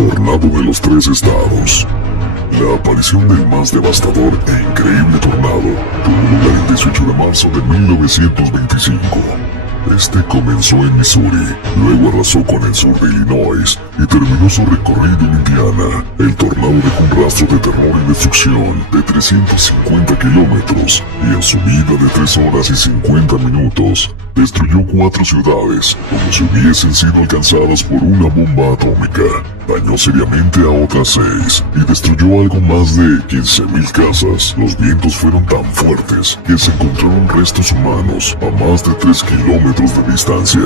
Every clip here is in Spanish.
Tornado de los tres estados. La aparición del más devastador e increíble tornado tuvo lugar el 18 de marzo de 1925. Este comenzó en Missouri, luego arrasó con el sur de Illinois y terminó su recorrido en Indiana. El tornado dejó un rastro de terror y destrucción de 350 kilómetros y en su vida de 3 horas y 50 minutos destruyó 4 ciudades como si hubiesen sido alcanzadas por una bomba atómica. Dañó seriamente a otras 6 y destruyó algo más de 15.000 casas. Los vientos fueron tan fuertes que se encontraron restos humanos a más de 3 kilómetros de distancia.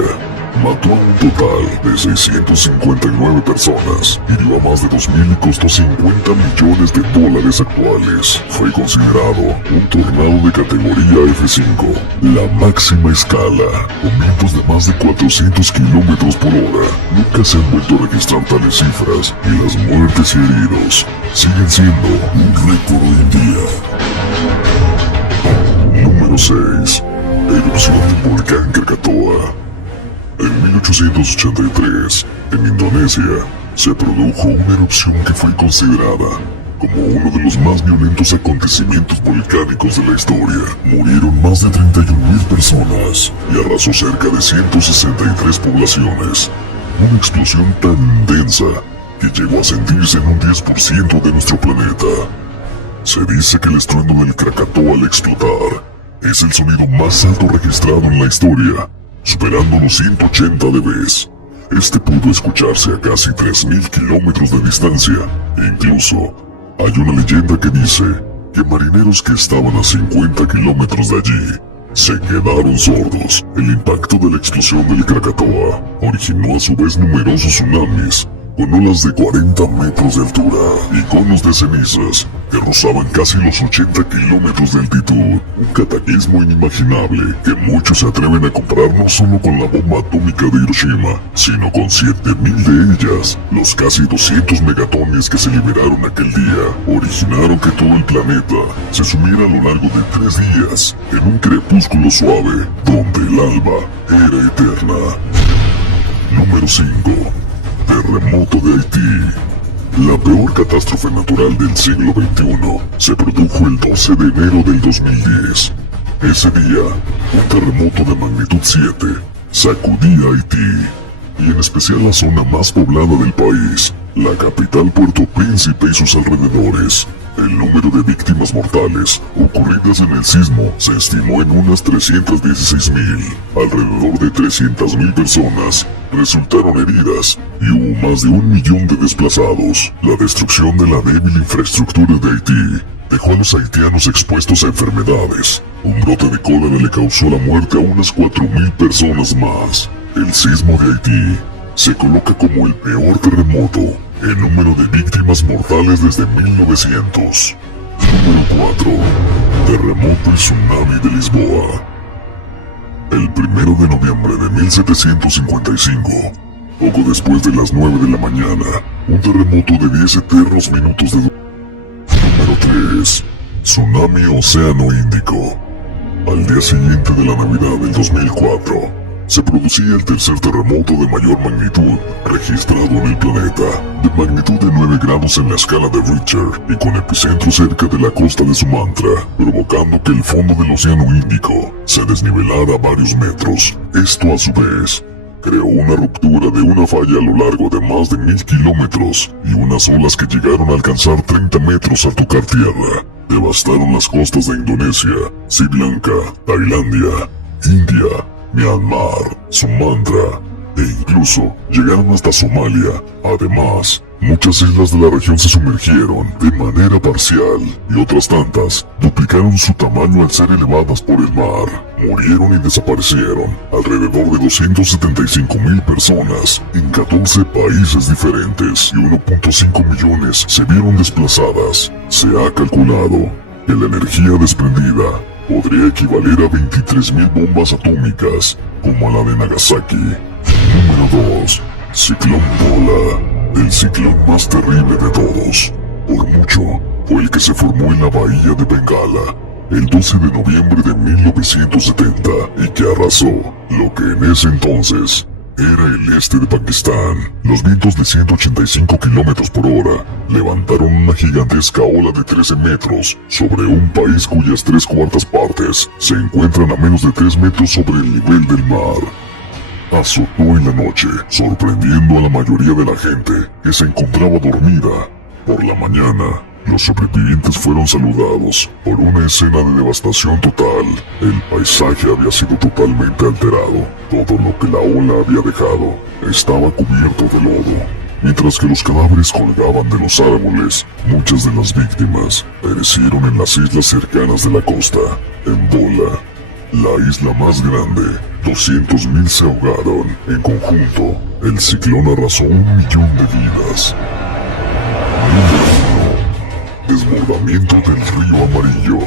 Mató a un total de 659 personas, hirió a más de 2.000 y costó 50 millones de dólares actuales. Fue considerado un tornado de categoría F5, la máxima escala, con vientos de más de 400 kilómetros por hora. Nunca se han vuelto a registrar tales cifras y las muertes y heridos siguen siendo un récord hoy en día. Número 6. Erupción del volcán Krakatoa. En 1883, en Indonesia, se produjo una erupción que fue considerada como uno de los más violentos acontecimientos volcánicos de la historia. Murieron más de 31.000 personas y arrasó cerca de 163 poblaciones. Una explosión tan densa que llegó a sentirse en un 10% de nuestro planeta. Se dice que el estruendo del Krakatoa al explotar es el sonido más alto registrado en la historia, superando los 180 dB. Este pudo escucharse a casi 3.000 kilómetros de distancia. Incluso, hay una leyenda que dice que marineros que estaban a 50 kilómetros de allí se quedaron sordos. El impacto de la explosión del Krakatoa originó a su vez numerosos tsunamis, con olas de 40 metros de altura y conos de cenizas que rozaban casi los 80 kilómetros de altitud. Un cataclismo inimaginable que muchos se atreven a comparar no solo con la bomba atómica de Hiroshima, sino con 7.000 de ellas. Los casi 200 megatones que se liberaron aquel día originaron que todo el planeta se sumiera a lo largo de 3 días en un crepúsculo suave donde el alba era eterna. Número 5. Terremoto de Haití. La peor catástrofe natural del siglo XXI se produjo el 12 de enero del 2010. Ese día, un terremoto de magnitud 7 sacudía Haití, y en especial la zona más poblada del país, la capital Puerto Príncipe y sus alrededores. El número de víctimas mortales ocurridas en el sismo se estimó en unas 316.000. Alrededor de 300.000 personas resultaron heridas y hubo más de 1 millón de desplazados. La destrucción de la débil infraestructura de Haití dejó a los haitianos expuestos a enfermedades. Un brote de cólera le causó la muerte a unas 4.000 personas más. El sismo de Haití se coloca como el peor terremoto en número de víctimas mortales desde 1900. Número 4. Terremoto y tsunami de Lisboa. El 1 de noviembre de 1755, poco después de las 9 de la mañana, un terremoto de 10 eternos minutos de Número 3. Tsunami Océano Índico. Al día siguiente de la Navidad del 2004, se producía el tercer terremoto de mayor magnitud registrado en el planeta, de magnitud de 9 grados en la escala de Richter y con epicentro cerca de la costa de Sumatra, provocando que el fondo del Océano Índico se desnivelara varios metros. Esto a su vez creó una ruptura de una falla a lo largo de más de 1.000 kilómetros y unas olas que llegaron a alcanzar 30 metros al tocar tierra. Devastaron las costas de Indonesia, Sri Lanka, Tailandia, India, Myanmar, Sumatra e incluso llegaron hasta Somalia. Además, muchas islas de la región se sumergieron de manera parcial y otras tantas duplicaron su tamaño al ser elevadas por el mar. Murieron y desaparecieron alrededor de 275.000 personas en 14 países diferentes y 1.5 millones se vieron desplazadas. Se ha calculado que la energía desprendida podría equivaler a 23.000 bombas atómicas, como la de Nagasaki. Número 2. Ciclón Paula. El ciclón más terrible de todos, por mucho, fue el que se formó en la bahía de Bengala el 12 de noviembre de 1970 y que arrasó lo que en ese entonces Era el este de Pakistán. Los vientos de 185 kilómetros por hora levantaron una gigantesca ola de 13 metros sobre un país cuyas 3/4 partes se encuentran a menos de 3 metros sobre el nivel del mar. Azotó en la noche, sorprendiendo a la mayoría de la gente que se encontraba dormida. Por la mañana, los sobrevivientes fueron saludados por una escena de devastación total. El paisaje había sido totalmente alterado. Todo lo que la ola había dejado estaba cubierto de lodo. Mientras que los cadáveres colgaban de los árboles, muchas de las víctimas perecieron en las islas cercanas de la costa. En Bola, la isla más grande, 200.000 se ahogaron. En conjunto, el ciclón arrasó 1 millón de vidas. Número 1. Desbordamiento del río Amarillo.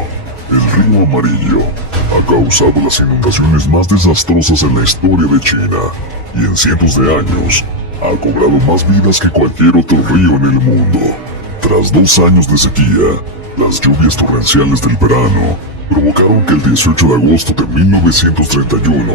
El río Amarillo ha causado las inundaciones más desastrosas en la historia de China y en cientos de años ha cobrado más vidas que cualquier otro río en el mundo. Tras 2 años de sequía, las lluvias torrenciales del verano provocaron que el 18 de agosto de 1931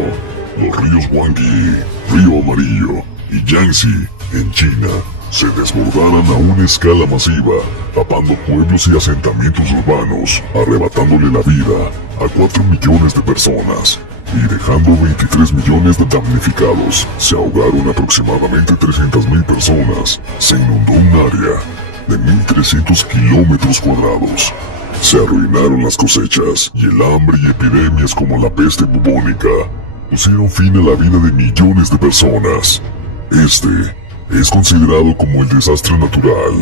los ríos Huanghe, Río Amarillo y Yangtze en China se desbordaran a una escala masiva, tapando pueblos y asentamientos urbanos, arrebatándole la vida a 4 millones de personas y dejando 23 millones de damnificados. Se ahogaron aproximadamente 300.000 personas. Se inundó un área de 1.300 kilómetros cuadrados. Se arruinaron las cosechas y el hambre y epidemias como la peste bubónica pusieron fin a la vida de millones de personas. Este es considerado como el desastre natural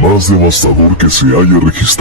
más devastador que se haya registrado.